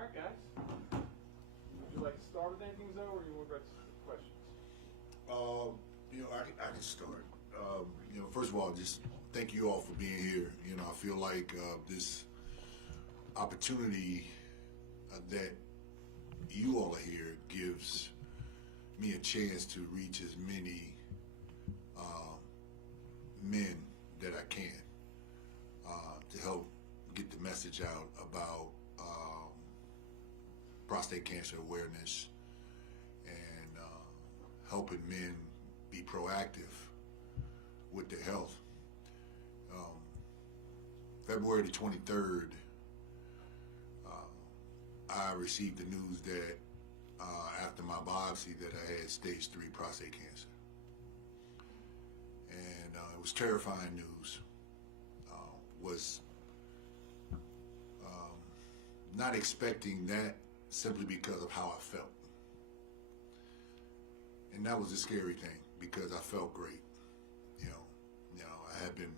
right, guys. Would you like to start with anything, Zoe, or you want to go to questions? I can start. First of all, just thank you all for being here. I feel like this opportunity that you all are here gives me a chance to reach as many men that I can to help get the message out about prostate cancer awareness and helping men be proactive with their health. February the 23rd, I received the news that after my biopsy that I had stage 3 prostate cancer. And it was terrifying news. Was not expecting that simply because of how I felt. And that was a scary thing because I felt great. I had been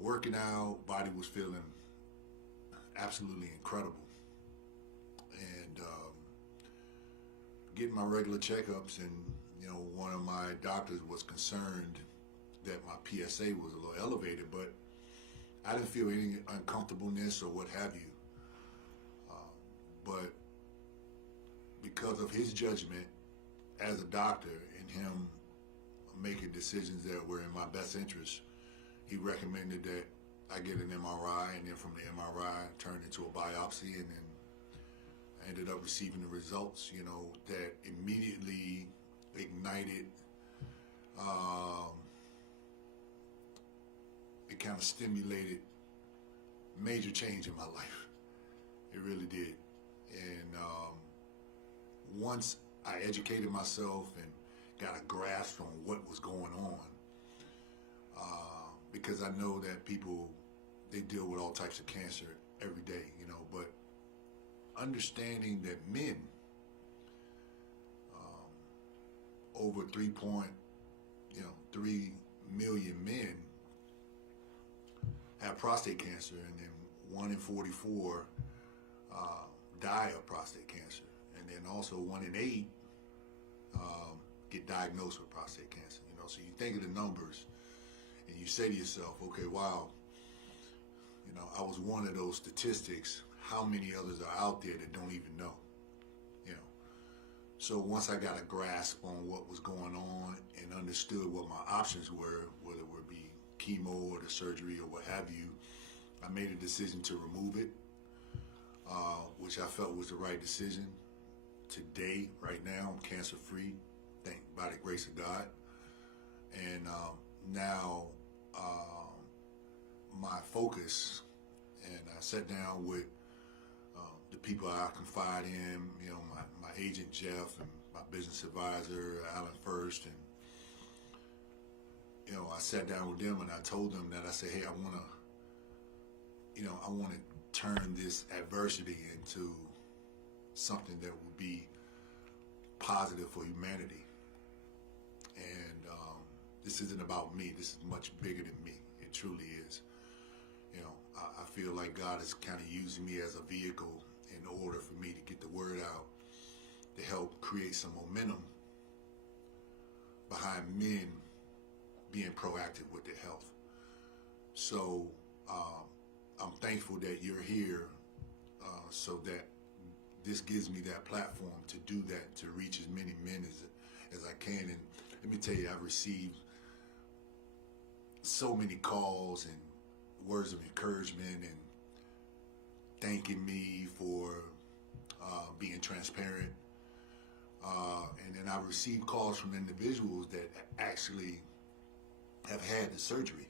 working out, body was feeling absolutely incredible. And getting my regular checkups, and one of my doctors was concerned that my PSA was a little elevated, but I didn't feel any uncomfortableness or what have you. But because of his judgment as a doctor and him making decisions that were in my best interest, he recommended that I get an MRI, and then from the MRI turned into a biopsy, and then I ended up receiving the results, that immediately ignited, it kind of stimulated major change in my life. It really did. And once I educated myself and got a grasp on what was going on, because I know that people, they deal with all types of cancer every day, but understanding that men, over 3 million men have prostate cancer, and then 1 in 44 die of prostate cancer, and then also 1 in 8 get diagnosed with prostate cancer. So you think of the numbers and you say to yourself, okay, wow, I was one of those statistics. How many others are out there that don't even know? So once I got a grasp on what was going on and understood what my options were, whether it would be chemo or the surgery or what have you, I made a decision to remove it, which I felt was the right decision. Today, right now, I'm cancer-free, by the grace of God. And now my focus, and I sat down with the people I confide in, my agent Jeff and my business advisor Alan First, and I sat down with them and I told them that I said, hey, I want to turn this adversity into something that would be positive for humanity. And this isn't about me. This is much bigger than me. It truly is. I feel like God is kind of using me as a vehicle in order for me to get the word out, to help create some momentum behind men being proactive with their health. So I'm thankful that you're here, so that this gives me that platform to do that, to reach as many men as I can. And let me tell you, I've received so many calls and words of encouragement and thanking me for being transparent. And then I've received calls from individuals that actually have had the surgery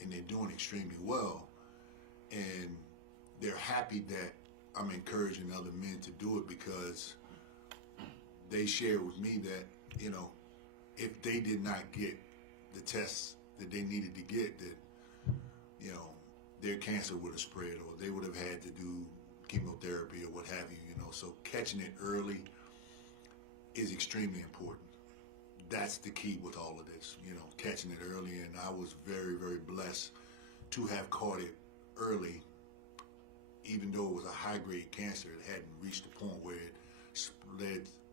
and they're doing extremely well. And they're happy that I'm encouraging other men to do it, because they share with me that, if they did not get the tests that they needed to get, that, their cancer would have spread, or they would have had to do chemotherapy or what have you, So catching it early is extremely important. That's the key with all of this, catching it early. And I was very, very blessed to have caught it early, even even though it was a high-grade cancer, it hadn't reached the point where it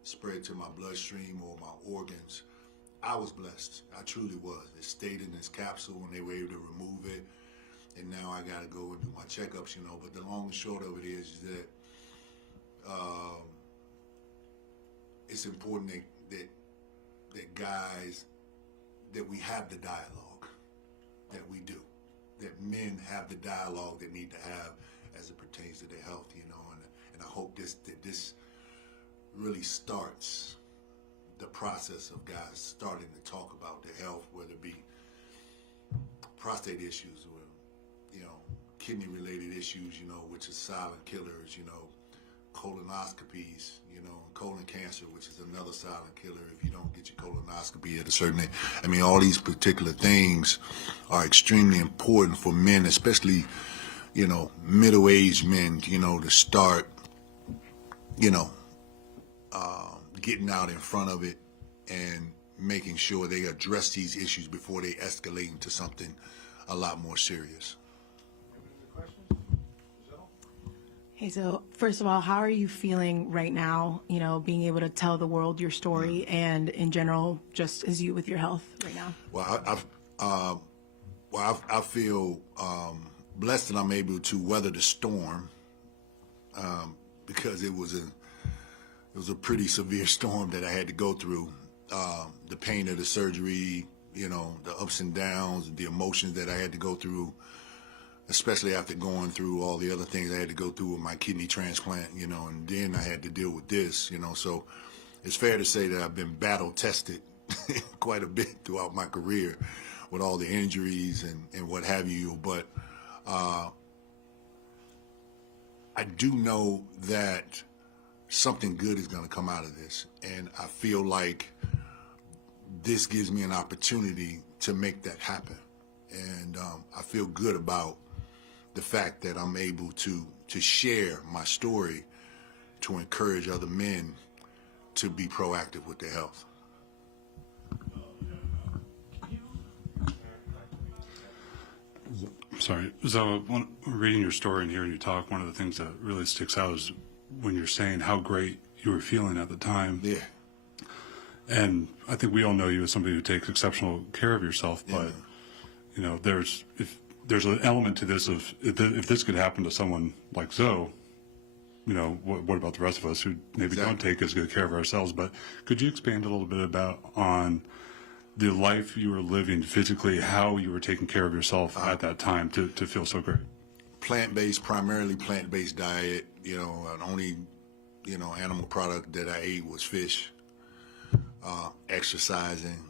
spread to my bloodstream or my organs. I was blessed. I truly was. It stayed in this capsule and they were able to remove it. And now I got to go and do my checkups, But the long and short of it is that it's important that guys, that we have the dialogue, that we do. That men have the dialogue they need to have as it pertains to their health, And I hope that this really starts the process of guys starting to talk about their health, whether it be prostate issues or, kidney-related issues, which is silent killers, colonoscopies, colon cancer, which is another silent killer if you don't get your colonoscopy at a certain age. I mean, all these particular things are extremely important for men, especially, middle-aged men, to start, getting out in front of it and making sure they address these issues before they escalate into something a lot more serious. Hey, so first of all, how are you feeling right now, being able to tell the world your story and in general, just as you with your health right now? Well, I feel blessed that I'm able to weather the storm because it was a pretty severe storm that I had to go through. The pain of the surgery, the ups and downs, the emotions that I had to go through, especially after going through all the other things I had to go through with my kidney transplant, and then I had to deal with this, so it's fair to say that I've been battle tested quite a bit throughout my career with all the injuries and what have you, but I do know that something good is going to come out of this, and I feel like this gives me an opportunity to make that happen, and I feel good about the fact that I'm able to share my story to encourage other men to be proactive with their health. Sorry. So reading your story and hearing you talk, one of the things that really sticks out is when you're saying how great you were feeling at the time. Yeah. And I think we all know you as somebody who takes exceptional care of yourself, but there's an element to this of if this could happen to someone like Zoe, what about the rest of us who maybe don't take as good care of ourselves? But could you expand a little bit on the life you were living physically, how you were taking care of yourself at that time to feel so great? Primarily plant-based diet. An only, animal product that I ate was fish. Exercising,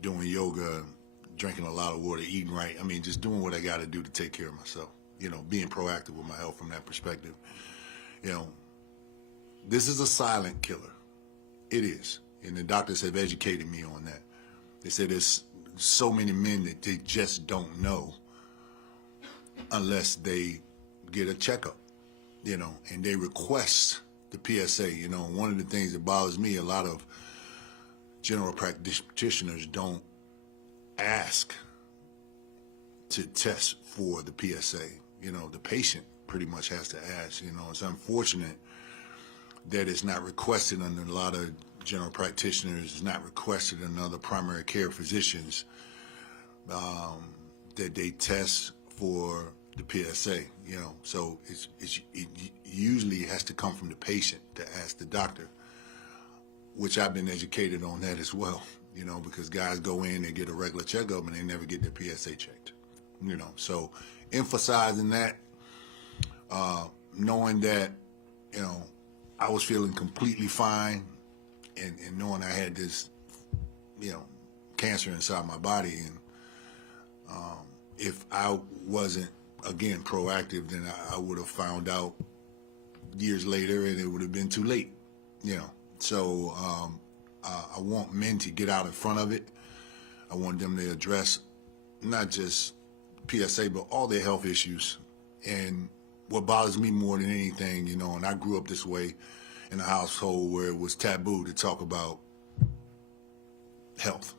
doing yoga, drinking a lot of water, eating right. I mean, just doing what I got to do to take care of myself. Being proactive with my health from that perspective. This is a silent killer. It is. And the doctors have educated me on that. They said there's so many men that they just don't know unless they get a checkup, and they request the PSA. One of the things that bothers me, a lot of general practitioners don't ask to test for the PSA. The patient pretty much has to ask. It's unfortunate that it's not requested under a lot of general practitioners, it's not requested in other primary care physicians that they test for the PSA, so it usually has to come from the patient to ask the doctor, which I've been educated on that as well, because guys go in and get a regular checkup and they never get their PSA checked, so emphasizing that, knowing that, I was feeling completely fine, and knowing I had this, cancer inside my body, and if I wasn't, again, proactive, then I would have found out years later, and it would have been too late, So I want men to get out in front of it. I want them to address not just PSA, but all their health issues. And what bothers me more than anything, and I grew up this way in a household where it was taboo to talk about health,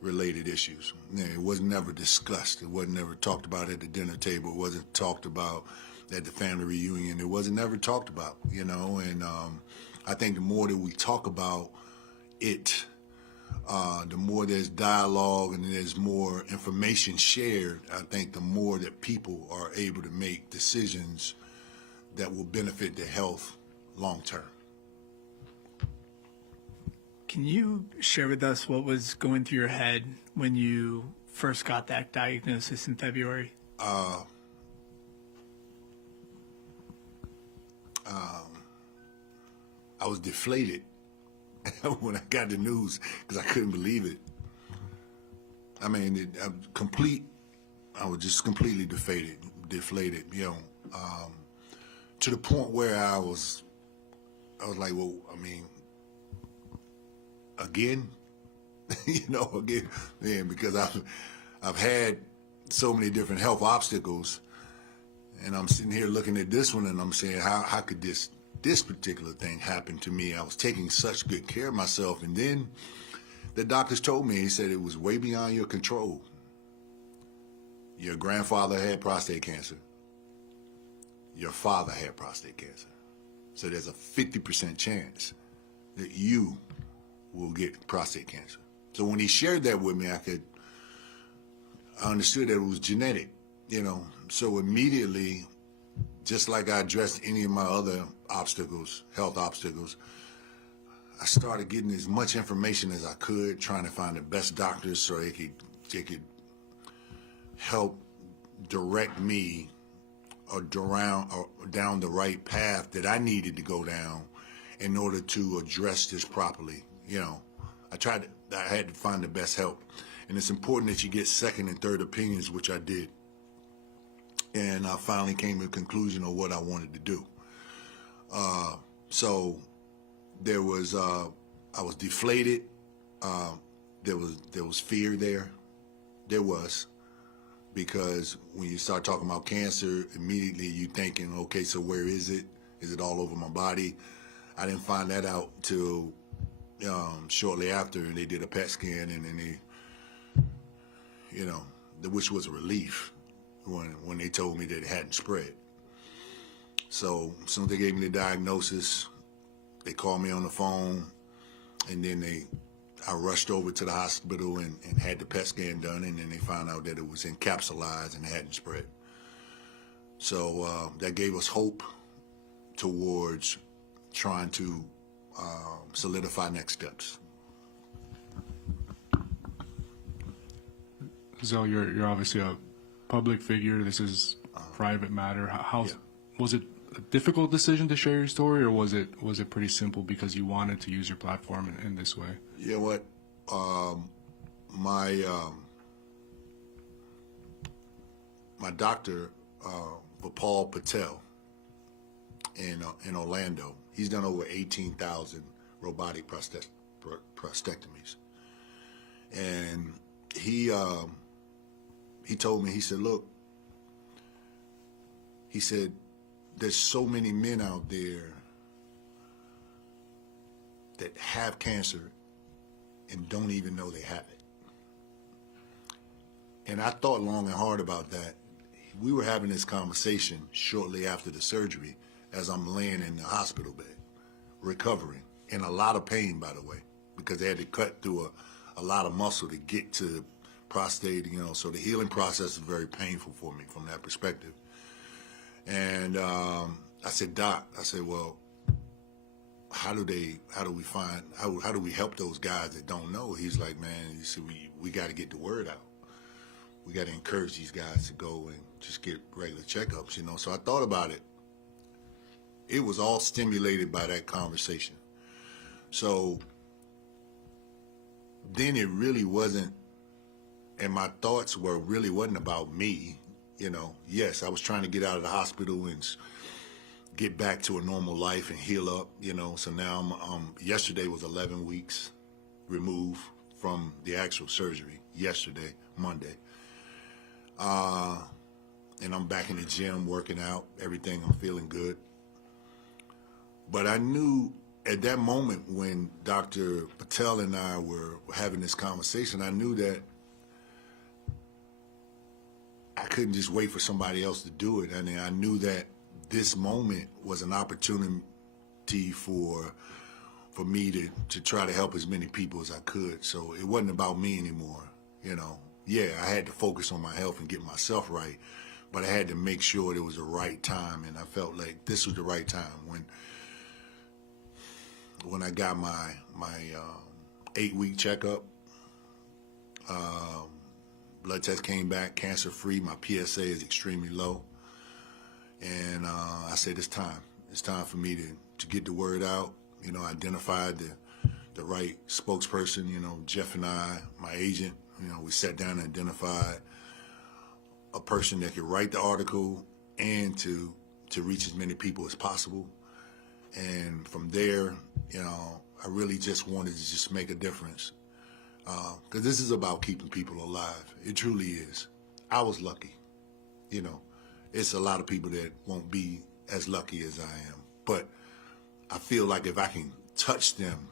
related issues. It was never discussed. It wasn't never talked about at the dinner table. It wasn't talked about at the family reunion. It wasn't never talked about, you know. And I think the more that we talk about it, the more there's dialogue and there's more information shared, I think the more that people are able to make decisions that will benefit their health long term. Can you share with us what was going through your head when you first got that diagnosis in February? I was deflated when I got the news because I couldn't believe it. I mean, I was just completely deflated, you know, to the point where I was like, well, I mean, again, you know, again, man, because I've had so many different health obstacles, and I'm sitting here looking at this one, and I'm saying, how could this particular thing happen to me? I was taking such good care of myself, and then the doctors told me, he said it was way beyond your control. Your grandfather had prostate cancer. Your father had prostate cancer. So there's a 50% chance that you will get prostate cancer. So when he shared that with me, I understood that it was genetic, you know. So immediately, just like I addressed any of my other obstacles, health obstacles, I started getting as much information as I could, trying to find the best doctors so they could help direct me or down the right path that I needed to go down in order to address this properly. You know, I had to find the best help. And it's important that you get second and third opinions, which I did. And I finally came to a conclusion of what I wanted to do. So there was, I was deflated. There was fear there. There was. Because when you start talking about cancer, immediately you're thinking, okay, so where is it? Is it all over my body? I didn't find that out till shortly after they did a PET scan, and then they, you know, which was a relief when they told me that it hadn't spread. So as soon as they gave me the diagnosis, they called me on the phone, and then I rushed over to the hospital and had the PET scan done, and then they found out that it was encapsulated and hadn't spread. So that gave us hope towards trying to solidify next steps. So you're obviously a public figure. This is a private matter. How Yeah. Was it a difficult decision to share your story, or was it pretty simple because you wanted to use your platform in this way? You know what? My doctor, Paul Patel, in Orlando, he's done over 18,000 robotic prostatectomies, and he told me, he said, look, he said, there's so many men out there that have cancer and don't even know they have it. And I thought long and hard about that. We were having this conversation shortly after the surgery as I'm laying in the hospital bed, recovering, in a lot of pain, by the way, because they had to cut through a lot of muscle to get to the prostate, you know, so the healing process is very painful for me from that perspective. And I said, Doc, I said, well, how do we help those guys that don't know? He's like, man, he said, we got to get the word out. We got to encourage these guys to go and just get regular checkups, you know. So I thought about it. It was all stimulated by that conversation. So then it really wasn't, and my thoughts really wasn't about me, you know. Yes, I was trying to get out of the hospital and get back to a normal life and heal up, you know. So now yesterday was 11 weeks removed from the actual surgery. Yesterday, Monday. And I'm back in the gym working out, everything, I'm feeling good. But I knew at that moment when Dr. Patel and I were having this conversation, I knew that I couldn't just wait for somebody else to do it. And I knew that this moment was an opportunity for me to try to help as many people as I could. So it wasn't about me anymore, you know. Yeah, I had to focus on my health and get myself right, but I had to make sure it was the right time, and I felt like this was the right time. When I got my 8-week checkup, blood test came back cancer-free. My PSA is extremely low, and I said it's time. It's time for me to get the word out. You know, I identified the right spokesperson. You know, Jeff and I, my agent. You know, we sat down and identified a person that could write the article and to reach as many people as possible. And from there, you know, I really just wanted to just make a difference. Because this is about keeping people alive. It truly is. I was lucky. You know, it's a lot of people that won't be as lucky as I am. But I feel like if I can touch them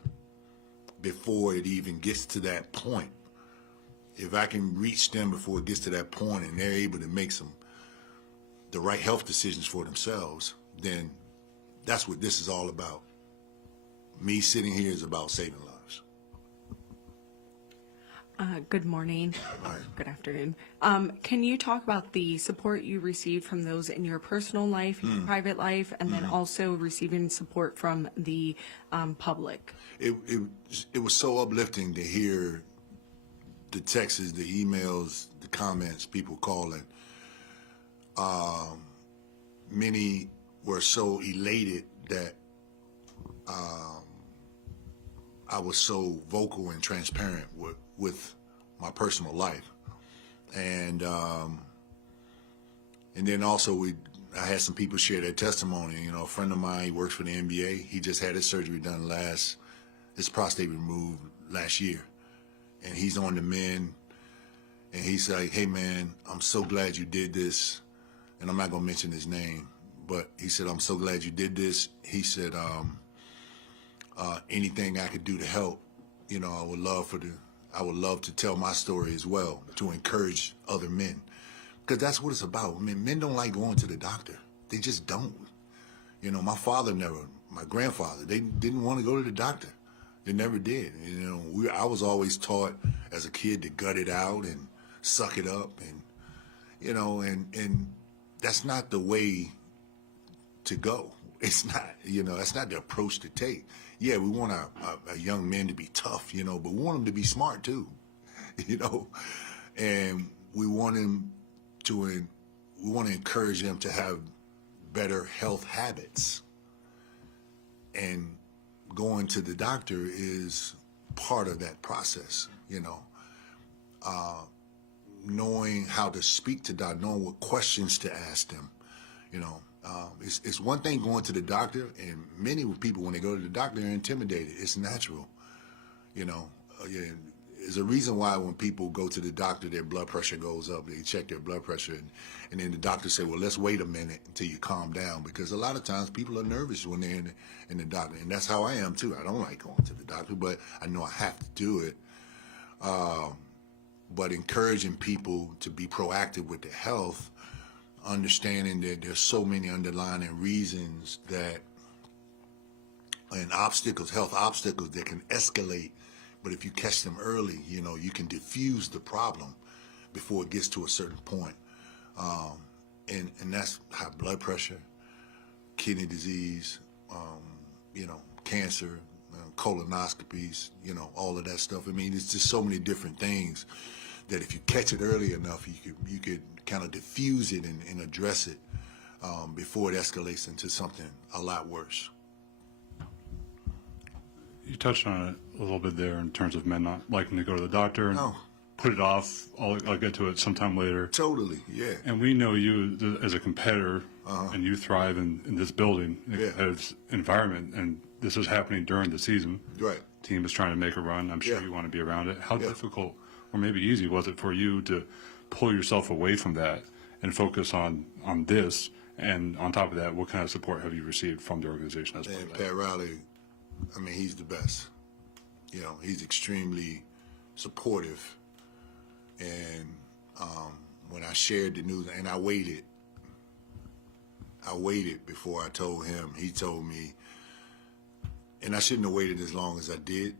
before it even gets to that point, if I can reach them before it gets to that point and they're able to make the right health decisions for themselves, then that's what this is all about. Me sitting here is about saving lives. Good morning. Right. Good afternoon. Can you talk about the support you received from those in your personal life, your private life, and then also receiving support from the public? It was so uplifting to hear the texts, the emails, the comments, people calling. Many were so elated that I was so vocal and transparent with my personal life, and then also I had some people share their testimony. You know, a friend of mine, he works for the NBA. He just had his surgery done his prostate removed last year, and he's on the mend. And he's like, "Hey man, I'm so glad you did this," and I'm not gonna mention his name, but he said, "I'm so glad you did this." He said, "Anything I could do to help, you know, I would love to tell my story as well, to encourage other men, because that's what it's about. I mean, men don't like going to the doctor. They just don't. You know, my grandfather, they didn't want to go to the doctor. They never did. You know, I was always taught as a kid to gut it out and suck it up, and you know, and that's not the way to go. It's not, you know, that's not the approach to take. Yeah, we want our young men to be tough, you know, but we want them to be smart too, you know, and we want to encourage them to have better health habits, and going to the doctor is part of that process, you know. Knowing how to speak to doctor, knowing what questions to ask them, you know. It's one thing going to the doctor, and many people, when they go to the doctor, they're intimidated. It's natural, you know. There's a reason why when people go to the doctor, their blood pressure goes up. They check their blood pressure, and then the doctor say, "Well, let's wait a minute until you calm down," because a lot of times people are nervous when they're in the doctor, and that's how I am too. I don't like going to the doctor, but I know I have to do it. But encouraging people to be proactive with their health, understanding that there's so many underlying reasons and health obstacles that can escalate, but if you catch them early, you know, you can diffuse the problem before it gets to a certain point. And that's high blood pressure, kidney disease, you know, cancer, colonoscopies, you know, all of that stuff. I mean, it's just so many different things that if you catch it early enough, you could kind of diffuse it and address it before it escalates into something a lot worse. You touched on it a little bit there in terms of men not liking to go to the doctor and No. put it off. I'll get to it sometime later. Totally, yeah. And we know you as a competitor, and you thrive in this building, in a Yeah. competitive environment, and this is happening during the season. Right. Team is trying to make a run. I'm sure Yeah. you want to be around it. How Yeah. difficult or maybe easy was it for you to pull yourself away from that and focus on this? And on top of that, what kind of support have you received from the organization as part And of that? Pat Riley I mean, he's the best. You know, he's extremely supportive. And when I shared the news, and I waited before I told him. He told me, and I shouldn't have waited as long as I did,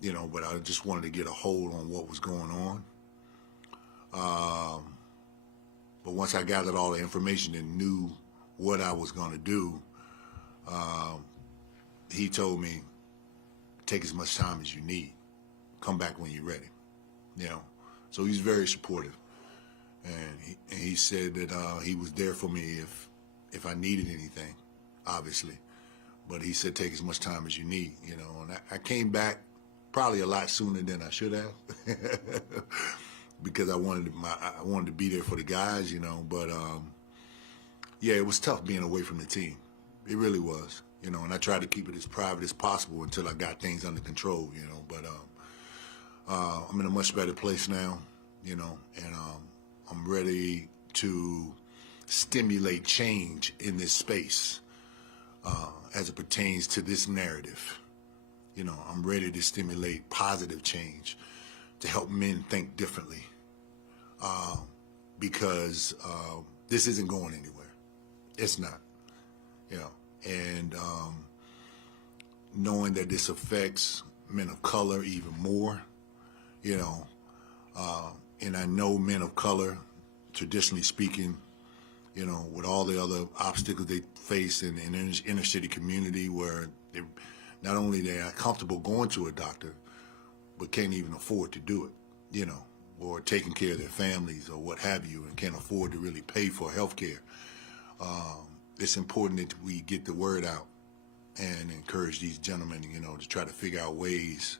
you know, but I just wanted to get a hold on what was going on. But once I gathered all the information and knew what I was going to do, he told me, take as much time as you need. Come back when you're ready. You know, so he's very supportive. And he said that he was there for me if I needed anything, obviously. But he said, take as much time as you need, you know. And I came back probably a lot sooner than I should have. Because I wanted to be there for the guys, you know. But yeah, it was tough being away from the team. It really was, you know. And I tried to keep it as private as possible until I got things under control, you know. But I'm in a much better place now, you know, and I'm ready to stimulate change in this space as it pertains to this narrative. You know, I'm ready to stimulate positive change to help men think differently, because this isn't going anywhere. It's not, you know, and knowing that this affects men of color even more, you know, and I know men of color, traditionally speaking, you know, with all the other obstacles they face in the inner city community, where they not only they're not comfortable going to a doctor, but can't even afford to do it, you know, or taking care of their families or what have you, and can't afford to really pay for health care. It's important that we get the word out and encourage these gentlemen, you know, to try to figure out ways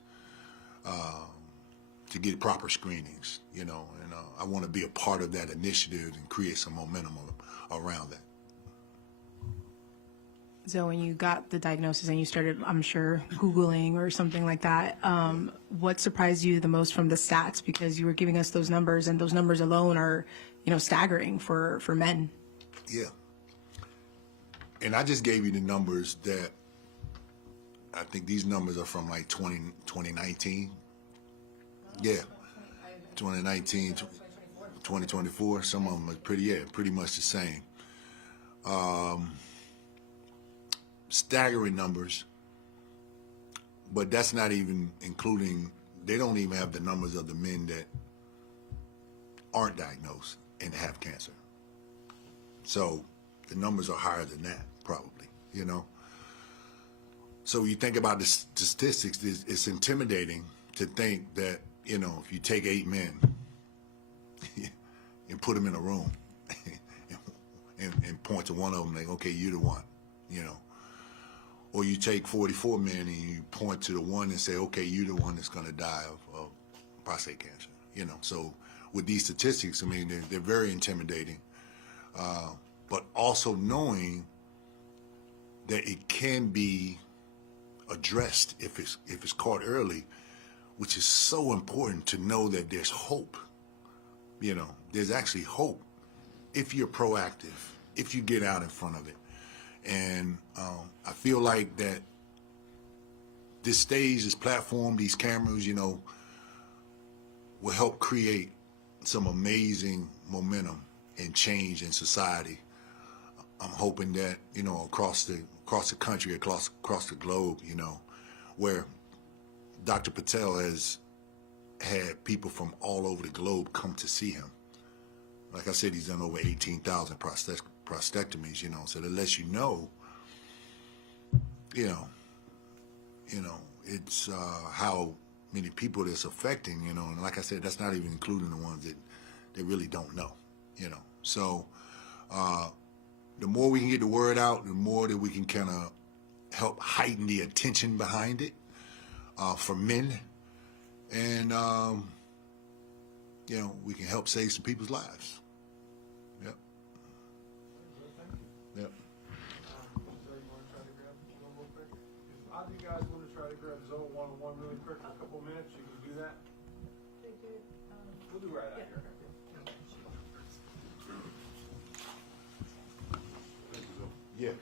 to get proper screenings, you know, and I want to be a part of that initiative and create some momentum around that. So when you got the diagnosis and you started, I'm sure, Googling or something like that, what surprised you the most from the stats? Because you were giving us those numbers, and those numbers alone are, you know, staggering for men. Yeah. And I just gave you the numbers that, I think these numbers are from like 2019. Yeah. 2019, 2024. Some of them are pretty much the same. Staggering numbers, but that's not even including, they don't even have the numbers of the men that aren't diagnosed and have cancer. So the numbers are higher than that, probably, you know. So you think about the statistics, it's intimidating to think that, you know, if you take 8 men and put them in a room and point to one of them, like, okay, you're the one, you know. Or you take 44 men and you point to the one and say, okay, you're the one that's going to die of prostate cancer, you know. So with these statistics, I mean, they're very intimidating, but also knowing that it can be addressed if it's caught early, which is so important to know that there's hope. You know, there's actually hope if you're proactive, if you get out in front of it. And I feel like that this stage, this platform, these cameras, you know, will help create some amazing momentum and change in society. I'm hoping that, you know, across the country, across the globe, you know, where Dr. Patel has had people from all over the globe come to see him. Like I said, he's done over 18,000 prostatectomies, you know, so that lets you know, you know, it's how many people that's affecting, you know, and like I said, that's not even including the ones that they really don't know, you know. So the more we can get the word out, the more that we can kind of help heighten the attention behind it for men, and you know, we can help save some people's lives. Yep. Yep. So you want to try to grab one real quick? If either you guys want to try to grab Zoe one-on-one really quick for a couple minutes, you can do that. We'll do right out here. Yeah.